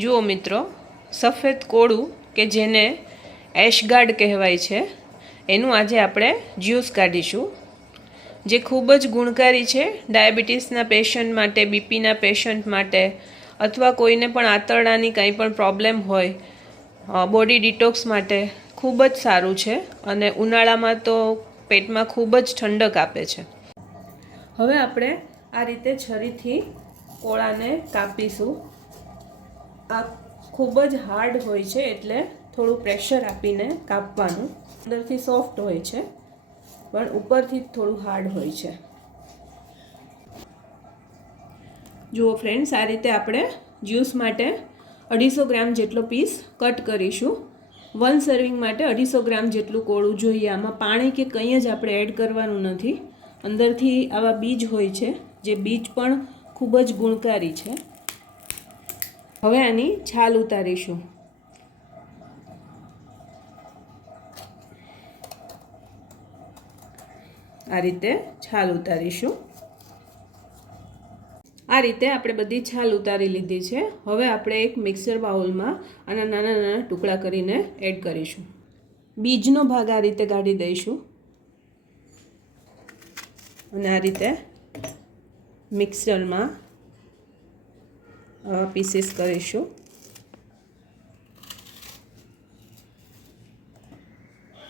જુઓ મિત્રો, સફેદ કોળું કે જેને એશગાર્ડ કહેવાય છે એનું આજે આપણે જ્યુસ કાઢીશું, જે ખૂબ જ ગુણકારી છે ડાયાબિટીસના પેશન્ટ માટે, બીપીના પેશન્ટ માટે, અથવા કોઈને પણ આંતરડાની કંઈ પણ પ્રોબ્લેમ હોય, બોડી ડિટોક્સ માટે ખૂબ જ સારું છે અને ઉનાળામાં તો પેટમાં ખૂબ જ ઠંડક આપે છે. હવે આપણે આ રીતે છરીથી કોળાને કાપીશું. આ ખૂબ જ હાર્ડ હોય છે એટલે થોડું પ્રેશર આપીને કાપવાનું. અંદરથી સોફ્ટ હોય છે પણ ઉપરથી થોડું હાર્ડ હોય છે. જુઓ ફ્રેન્ડ્સ, આ રીતે આપણે જ્યુસ માટે 250 ગ્રામ જેટલો પીસ કટ કરીશું. 1 સર્વિંગ માટે 250 ગ્રામ જેટલું કોળું જોઈએ. આમાં પાણી કે કંઈ જ આપણે એડ કરવાનું નથી. અંદરથી આવા બીજ હોય છે, જે બીજ પણ ખૂબ જ ગુણકારી છે. હવે આની છાલ ઉતારીશું. આ રીતે છાલ ઉતારીશું. આ રીતે આપણે બધી છાલ ઉતારી લીધી છે. હવે આપણે એક મિક્સર બાઉલમાં આના નાના નાના ટુકડા કરીને એડ કરીશું. બીજનો ભાગ આ રીતે કાઢી દઈશું અને આ રીતે મિક્સરમાં પીસીસ કરીશું.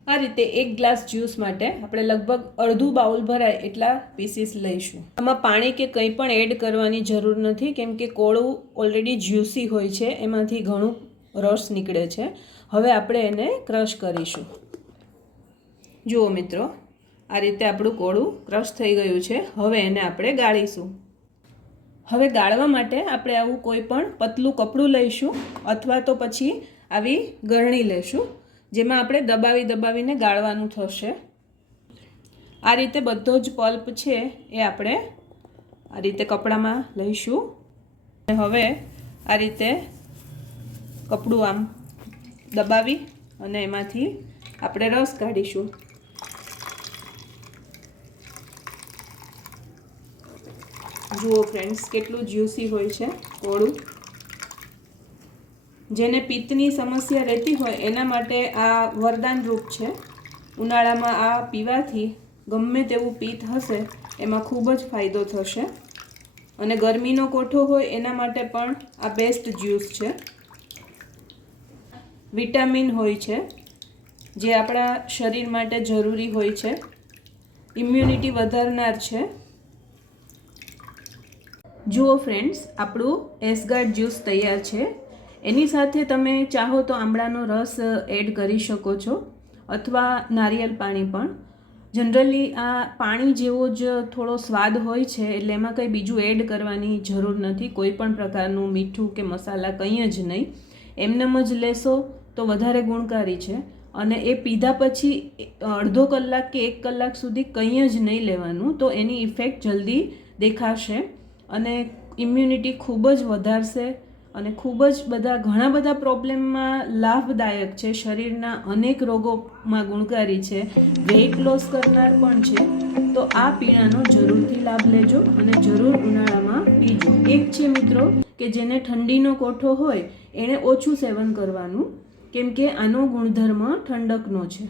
આ રીતે 1 ગ્લાસ જ્યુસ માટે આપણે લગભગ અડધું બાઉલ ભરાય એટલા પીસીસ લઈશું. આમાં પાણી કે કંઈ પણ એડ કરવાની જરૂર નથી, કેમ કે કોળું ઓલરેડી જ્યુસી હોય છે, એમાંથી ઘણું રસ નીકળે છે. હવે આપણે એને ક્રશ કરીશું. જુઓ મિત્રો, આ રીતે આપણું કોળું ક્રશ થઈ ગયું છે. હવે એને આપણે ગાળીશું. હવે ગાળવા માટે આપણે આવું કોઈ પણ પતલું કપડું લઈશું અથવા તો પછી આવી ગરણી લેશું, જેમાં આપણે દબાવીને ગાળવાનું થશે. આ રીતે બધો જ પલ્પ છે એ આપણે આ રીતે કપડામાં લઈશું. હવે આ રીતે કપડું આમ દબાવી અને એમાંથી આપણે રસ કાઢીશું. જુઓ ફ્રેન્ડ્સ, કેટલું જ્યુસી હોય છે કોળું. જેને પિત્તની સમસ્યા રહેતી હોય એના માટે આ વરદાન રૂપ છે. ઉનાળામાં આ પીવાથી ગમે તેવું પિત્ત હશે એમાં ખૂબ જ ફાયદો થશે. અને ગરમીનો કોઠો હોય એના માટે પણ આ બેસ્ટ જ્યુસ છે. વિટામિન હોય છે જે આપણા શરીર માટે જરૂરી હોય છે. ઇમ્યુનિટી વધારનાર છે. જુઓ ફ્રેન્ડ્સ, આપણું એશગાર્ડ જ્યુસ તૈયાર છે. એની સાથે તમે ચાહો તો આંબળાનો રસ એડ કરી શકો છો અથવા નારિયેળ પાણી પણ. જનરલી આ પાણી જેવો જ થોડો સ્વાદ હોય છે એટલે એમાં કંઈ બીજું એડ કરવાની જરૂર નથી. કોઈ પણ પ્રકારનું મીઠું કે મસાલા કંઈ જ નહીં. એમનેમ જ લેશો તો વધારે ગુણકારી છે. અને એ પીધા પછી અડધો કલાક કે 1 કલાક સુધી કંઈ જ નહીં લેવાનું, તો એની ઇફેક્ટ જલ્દી દેખાશે અને ઇમ્યુનિટી ખૂબ જ વધારશે અને ખૂબ જ ઘણા બધા પ્રોબ્લેમમાં લાભદાયક છે. શરીરના અનેક રોગોમાં ગુણકારી છે. વેઇટ લોસ કરનાર પણ છે. તો આ પીણાનો જરૂરથી લાભ લેજો અને જરૂર ઉનાળામાં પીજો. એક છે મિત્રો કે જેને ઠંડીનો કોઠો હોય એણે ઓછું સેવન કરવાનું, કેમ કે આનો ગુણધર્મ ઠંડકનો છે.